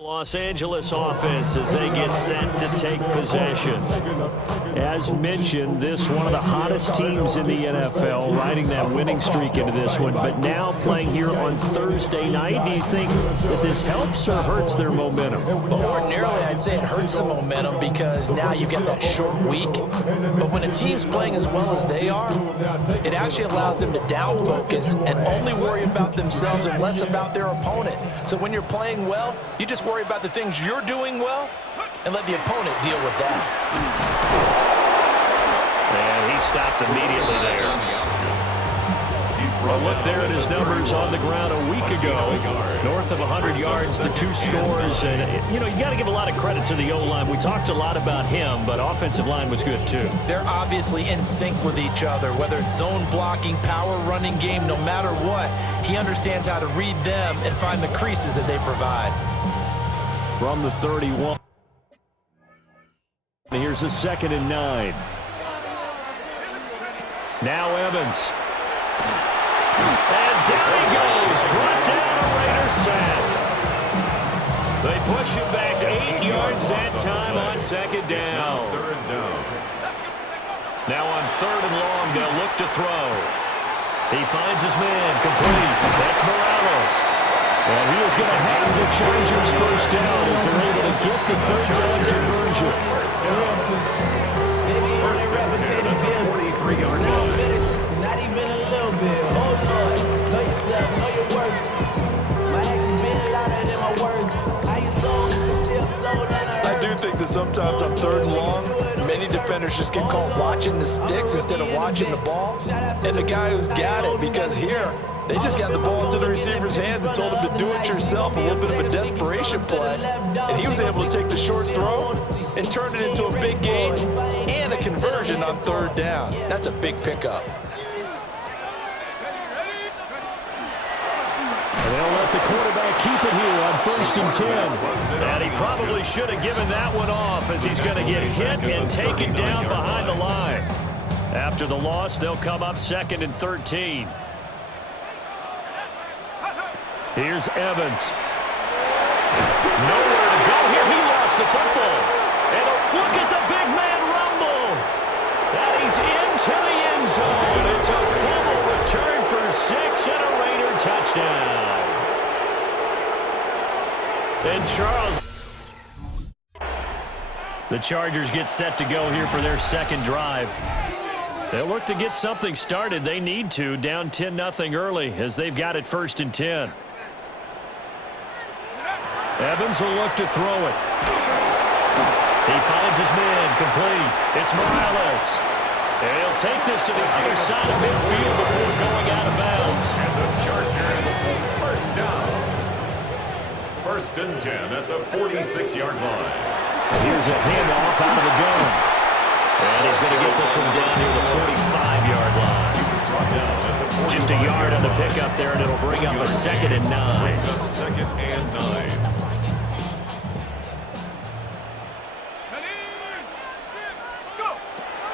Los Angeles offense as they get set to take possession. As mentioned, this one of the hottest teams in the NFL, riding that winning streak into this one, but now playing here on Thursday night. Do you think that this helps or hurts their momentum? Well, ordinarily, I'd say it hurts the momentum because now you get that short week. But when a team's playing as well as they are, it actually allows them to down focus and only worry about themselves and less about their opponent. So when you're playing well, you just worry about the things you're doing well and let the opponent deal with that. And he stopped immediately there. Well, look there at his numbers on the ground a week ago. North of 100 yards, the 2 scores. And, you know, you got to give a lot of credit to the O-line. We talked a lot about him, but offensive line was good, too. They're obviously in sync with each other, whether it's zone blocking, power running game, no matter what. He understands how to read them and find the creases that they provide. From the 31. Here's a 2nd and 9. Now Evans. And down he goes. Brought down a Raider sack. They push him back 8 yards that time on 2nd down. Now on 3rd and long, they'll look to throw. He finds his man complete. That's Morales. And he is going to have the Chargers first down as they're able to get the 3rd down conversion. First and 10 at the 43-yard line. Not even a little bit. Hold on. Know yourself. Know your worth. My actions been louder than my words. How you sold is still sold. I do think that sometimes on 3rd and long, many defenders just get caught watching the sticks instead of watching the ball. And the guy who's got it, because here, they just got the ball into the receiver's hands and told him to do it yourself, a little bit of a desperation play. And he was able to take the short throw and turn it into a big gain and a conversion on 3rd down. That's a big pickup. And they'll let the quarterback keep it here on 1st and 10. And he probably should have given that one off as he's going to get hit and taken down behind the line. After the loss, they'll come up 2nd and 13. Here's Evans. Nowhere to go here. He lost the football. And look at the big man rumble. And he's into the end zone. It's a fumble return for 6 and a Raider touchdown. And Charles. The Chargers get set to go here for their 2nd drive. They'll look to get something started. They need to. Down 10-0 early as they've got it 1st and 10. Evans will look to throw it. He finds his man complete. It's Morales. And he'll take this to the other side of midfield before going out of bounds. And the Chargers first down. 1st and 10 at the 46-yard line. Here's a handoff out of the gun. And he's going to get this one down near the 45-yard line. Just a yard on the pickup there, and it'll bring up a 2nd and 9. Brings up 2nd and 9.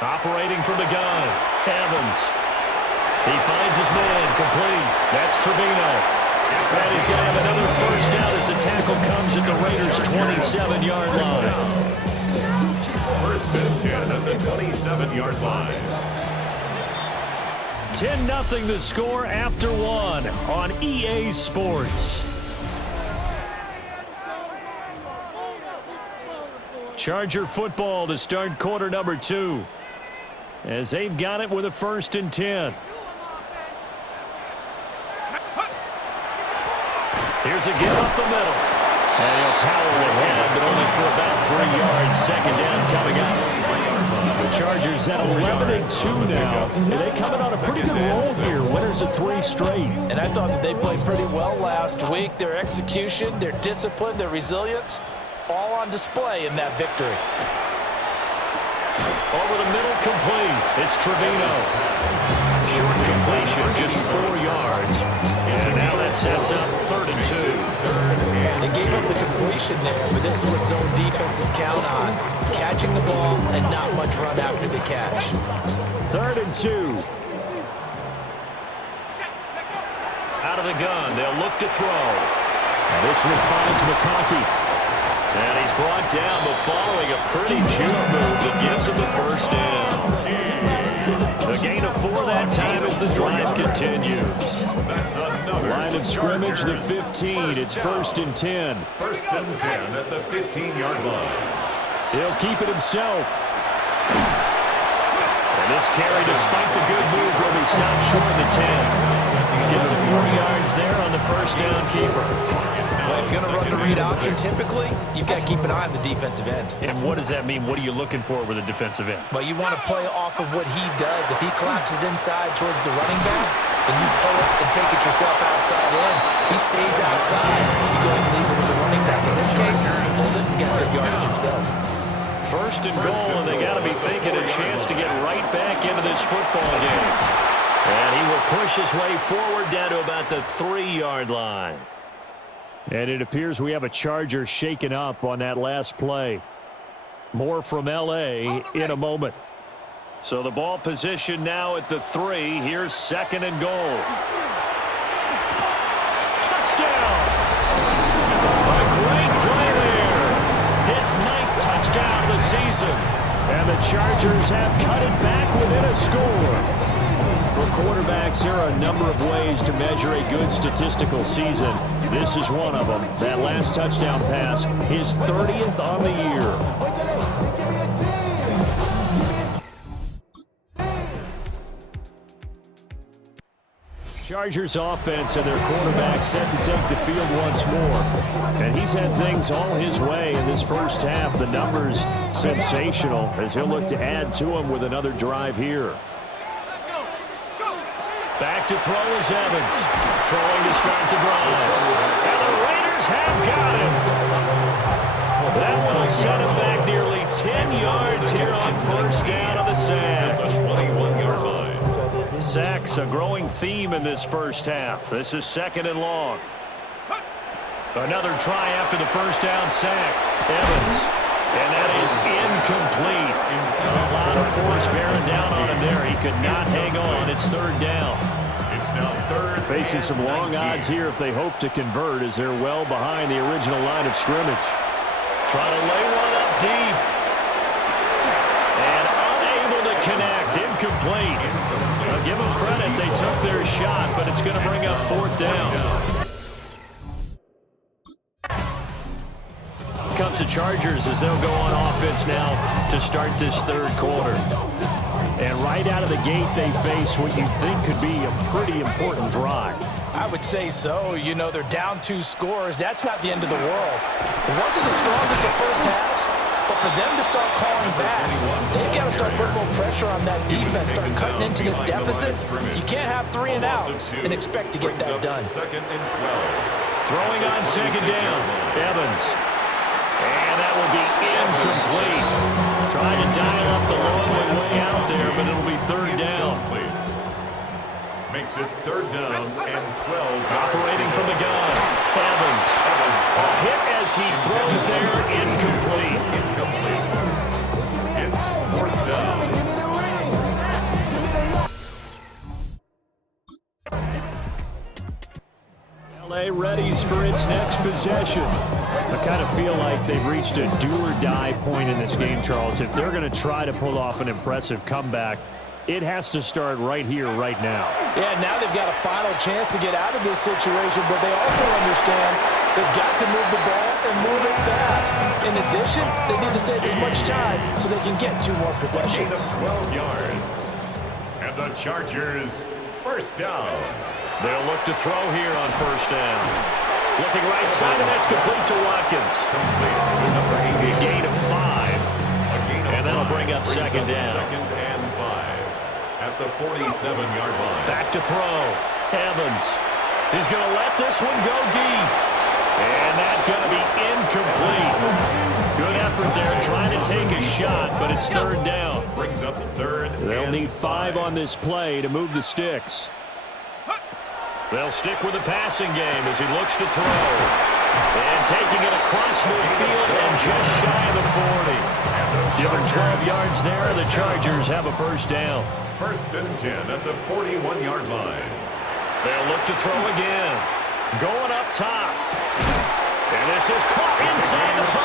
Operating from the gun, Evans. He finds his man complete. That's Trevino. And he's going to have another 1st down as the tackle comes at the Raiders' 27-yard line. 1st and 10 at the 27-yard line. 10-0 the score after 1 on EA Sports. Charger football to start quarter number 2. As they've got it with a 1st and 10. Here's a give up the middle. And he'll power ahead, but only for about 3 yards. 2nd down coming up. The Chargers at 11-2 now. And they coming on a pretty good roll here. Winners of 3 straight. And I thought that they played pretty well last week. Their execution, their discipline, their resilience, all on display in that victory. Over the middle, complete. It's Trevino. Short completion, just 4 yards. And now that sets up 3rd and 2. They gave up the completion there, but this is what zone defenses count on. Catching the ball and not much run after the catch. 3rd and 2. Out of the gun, they'll look to throw. And this one finds McConkey. And he's brought down, but following a pretty juke move that gives him the first down. A gain of 4 that time as the drive continues. Line of scrimmage, the 15. It's 1st and 10. 1st and 10 at the 15-yard line. He'll keep it himself. And this carry, despite the good move, will be stopped short of the 10. Give him 4 yards there on the first down keeper. Well, if you're going to run the read option, typically, you've got to keep an eye on the defensive end. And what does that mean? What are you looking for with a defensive end? Well, you want to play off of what he does. If he collapses inside towards the running back, then you pull it and take it yourself outside in. If he stays outside, you go ahead and leave it with the running back. In this case, pulled it and got good yardage himself. 1st and goal, and they got to be thinking a chance to get right back into this football game. And he will push his way forward down to about the 3-yard line. And it appears we have a Charger shaken up on that last play. More from L.A. in a moment. So the ball position now at the 3. Here's 2nd and goal. Touchdown! A great play there. His 9th touchdown of the season. And the Chargers have cut it back within a score. For quarterbacks, there are a number of ways to measure a good statistical season. This is one of them. That last touchdown pass, his 30th on the year. Chargers offense and their quarterback set to take the field once more. And he's had things all his way in this first half. The numbers sensational as he'll look to add to them with another drive here. Back to throw is Evans. Throwing to start the drive. And the Raiders have got him. That one will set him back nearly 10 yards here on 1st down on the sack. 21-yard line. Sacks, a growing theme in this first half. This is 2nd and long. Another try after the 1st down sack. Evans. And that is incomplete. A lot of force bearing down on him there. He could not hang on. It's 3rd down. It's now 3rd. Facing some long odds here if they hope to convert as they're well behind the original line of scrimmage. Trying to lay one up deep. And unable to connect. Incomplete. Now give them credit. They took their shot, but it's going to bring up 4th down. Comes the Chargers as they'll go on offense now to start this 3rd quarter. And right out of the gate, they face what you think could be a pretty important drive. I would say so. You know, they're down 2 scores. That's not the end of the world. It wasn't the strongest at first halves, but for them to start calling back, they've got to start putting more pressure on that defense, start cutting into this deficit. You can't have 3 and outs and expect to get that done. 2nd and 12. Throwing on 2nd down, Evans. And that will be incomplete. Trying to dial up the long way out there, but it'll be 3rd down. Makes it 3rd down and 12. Operating from the gun, Evans. A hit as he throws there, incomplete. It's 4th down. LA readies for its next possession. I kind of feel like they've reached a do-or-die point in this game, Charles. If they're going to try to pull off an impressive comeback, it has to start right here, right now. Yeah, now they've got a final chance to get out of this situation, but they also understand they've got to move the ball and move it fast. In addition, they need to save as much time so they can get 2 more possessions. 12 yards. And the Chargers, 1st down. They'll look to throw here on 1st down. Looking right side, and that's complete to Watkins. A gain of 5. And that'll bring up 2nd down. 2nd and 5 at the 47-yard line. Back to throw. Evans. He's going to let this one go deep. And that's going to be incomplete. Good effort there trying to take a shot, but it's 3rd down. Brings up 3rd. They'll need 5 on this play to move the sticks. They'll stick with the passing game as he looks to throw. And taking it across midfield and just shy of the 40. Given 12 yards there, the Chargers have a 1st down. 1st and 10 at the 41-yard line. They'll look to throw again. Going up top. And this is caught inside the 5.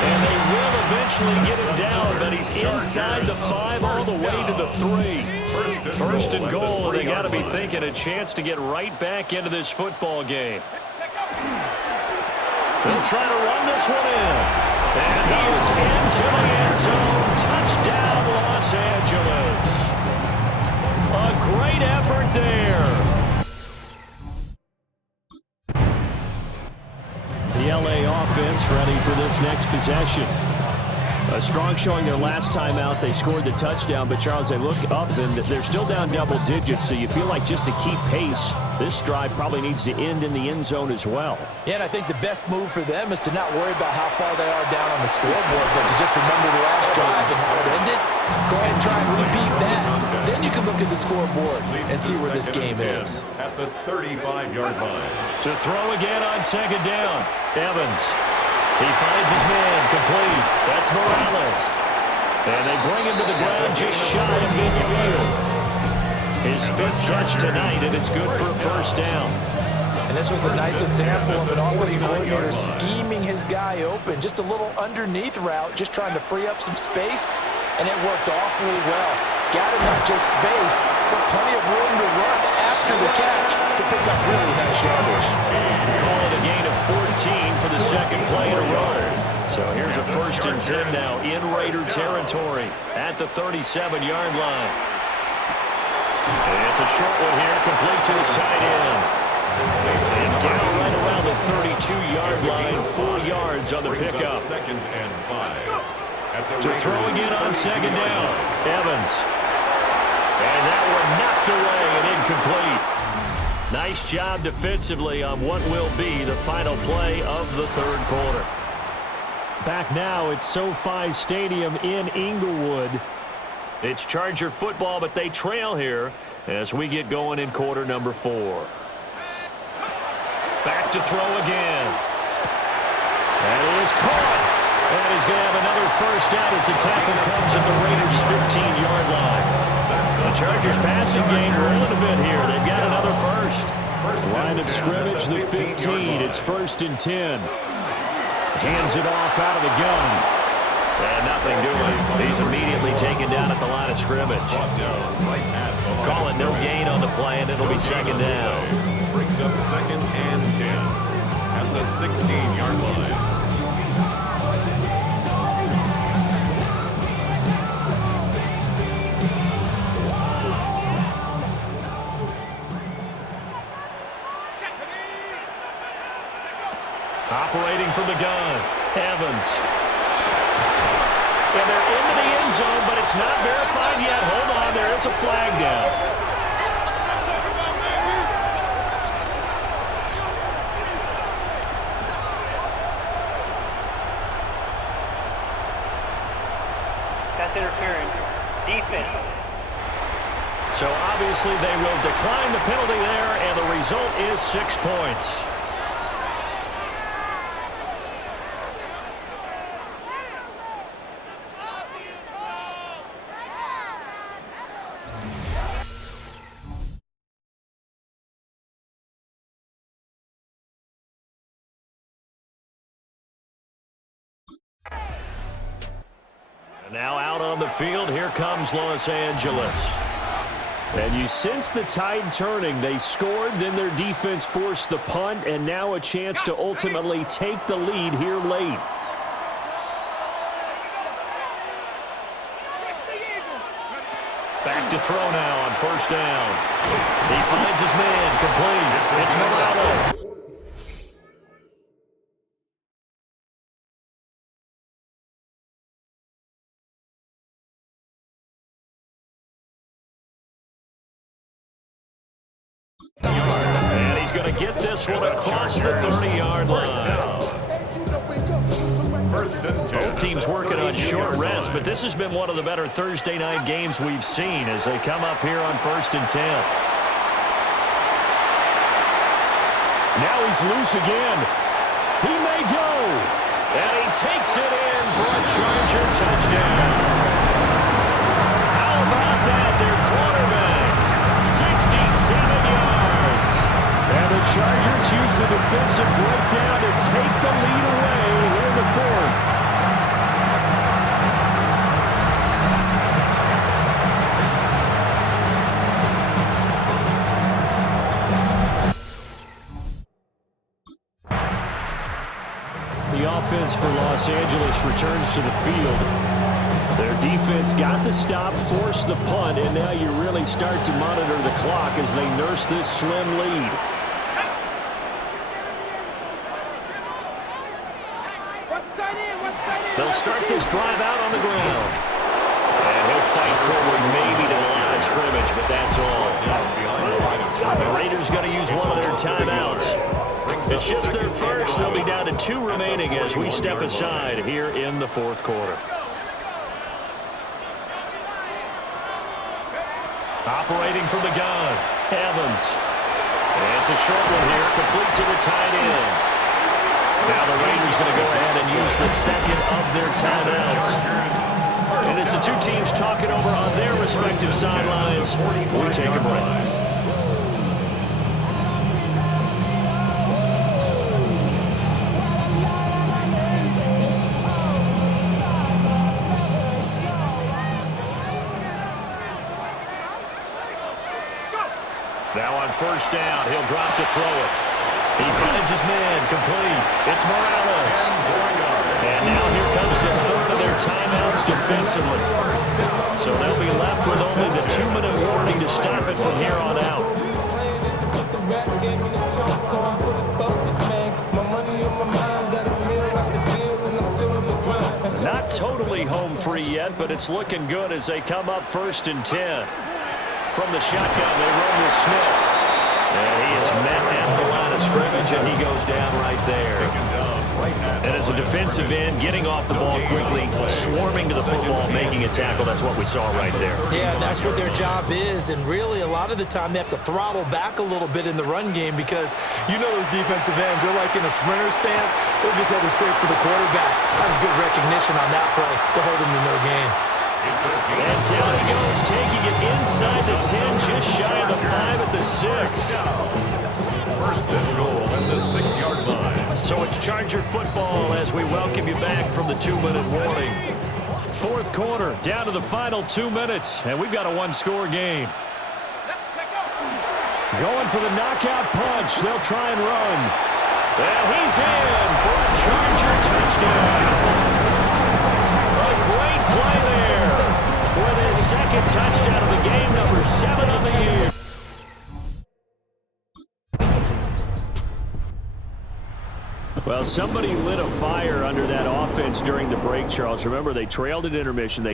And they will eventually get him down, but he's inside the 5 all the way to the 3. First and goal, and they got to be thinking a chance to get right back into this football game. They'll try to run this one in. And he is into the end zone. Touchdown, Los Angeles. A great effort there. The LA offense ready for this next possession. A strong showing their last time out. They scored the touchdown, but Charles, they look up and they're still down double digits, so you feel like just to keep pace, this drive probably needs to end in the end zone as well. Yeah, and I think the best move for them is to not worry about how far they are down on the scoreboard, but to just remember the last drive and how it ended. Go ahead and try and repeat that. Then you can look at the scoreboard and see where this game is. At the 35-yard line. To throw again on second down. Evans. He finds his man complete. That's Morales. And they bring him to the ground just shy of midfield. His 5th catch tonight, and it's good for a first down. And this was a nice example of an offensive coordinator scheming his guy open. Just a little underneath route, just trying to free up some space, and it worked awfully well. Got him not just space, but plenty of room to run after the catch to pick up really nice yardage. Call it a gain of 14 for the second play in a row. So here's a 1st and 10 now in Raider territory at the 37-yard line. And it's a short one here, complete to his tight end. And down right around the 32-yard line, 4 yards on the pickup. 2nd and 5. To throw again on second down, Evans. And that one knocked away and incomplete. Nice job defensively on what will be the final play of the 3rd quarter. Back now at SoFi Stadium in Inglewood. It's Charger football, but they trail here as we get going in quarter number 4. Back to throw again. And he is caught. And he's going to have another first down as the tackle comes at the Raiders' 15-yard line. The Chargers passing game rolling a bit here. They've got another first. Line of scrimmage, the 15. It's 1st and 10. Hands it off out of the gun. And nothing doing. He's immediately taken down at the line of scrimmage. Call it no gain on the play, and it'll be second down. Brings up 2nd and 10 at the 16-yard line. Operating from the gun, Evans. And they're into the end zone, but it's not verified yet. Hold on, there is a flag down. Pass interference. Defense. So obviously they will decline the penalty there, and the result is 6 points. Now out on the field, here comes Los Angeles. And you sense the tide turning. They scored, then their defense forced the punt, and now a chance to ultimately take the lead here late. Back to throw now on first down. He finds his man, complete. It's Morales. And he's going to get this one across the 30-yard line. 1st and 10. Both teams working on short rest, but this has been one of the better Thursday night games we've seen as they come up here on 1st and 10. Now he's loose again. He may go. And he takes it in for a Charger touchdown. How about that, their quarterback? 67 yards. And the Chargers use the defensive breakdown to as for Los Angeles returns to the field. Their defense got the stop, forced the punt, and now you really start to monitor the clock as they nurse this slim lead. They'll start this drive out on the ground. And he'll fight forward maybe to the line of scrimmage, but that's all. The Raiders going to use one of their timeouts. It's just their first. They'll be down to 2 remaining as we step aside here in the fourth quarter. Operating from the gun, Evans. And it's a short one here, complete to the tight end. Now the Raiders going to go ahead and use the second of their timeouts. And as the two teams talk it over on their respective sidelines, we take a break. Now on first down, he'll drop to throw it. He finds his man, complete. It's Morales. And now here comes the third of their timeouts defensively. So they'll be left with only the 2-minute warning to stop it from here on out. Not totally home free yet, but it's looking good as they come up 1st and 10. From the shotgun, they run with Smith. And he is met at the line of scrimmage, and he goes down right there. And as a defensive end, getting off the ball quickly, swarming to the football, making a tackle, that's what we saw right there. Yeah, that's what their job is, and really a lot of the time they have to throttle back a little bit in the run game because you know those defensive ends, they're like in a sprinter stance, they're just headed straight for the quarterback. That was good recognition on that play to hold him to no gain. And down he goes, taking it inside the 10, just shy of the 5 at the 6. 1st and goal at the 6-yard line. So it's Charger football as we welcome you back from the 2-minute warning. Fourth quarter, down to the final 2 minutes, and we've got a 1-score game. Going for the knockout punch. They'll try and run. And he's in for a Charger touchdown. A great play there with his second touchdown of the game, number 7 on the year. Well, somebody lit a fire under that offense during the break, Charles. Remember, they trailed at intermission. They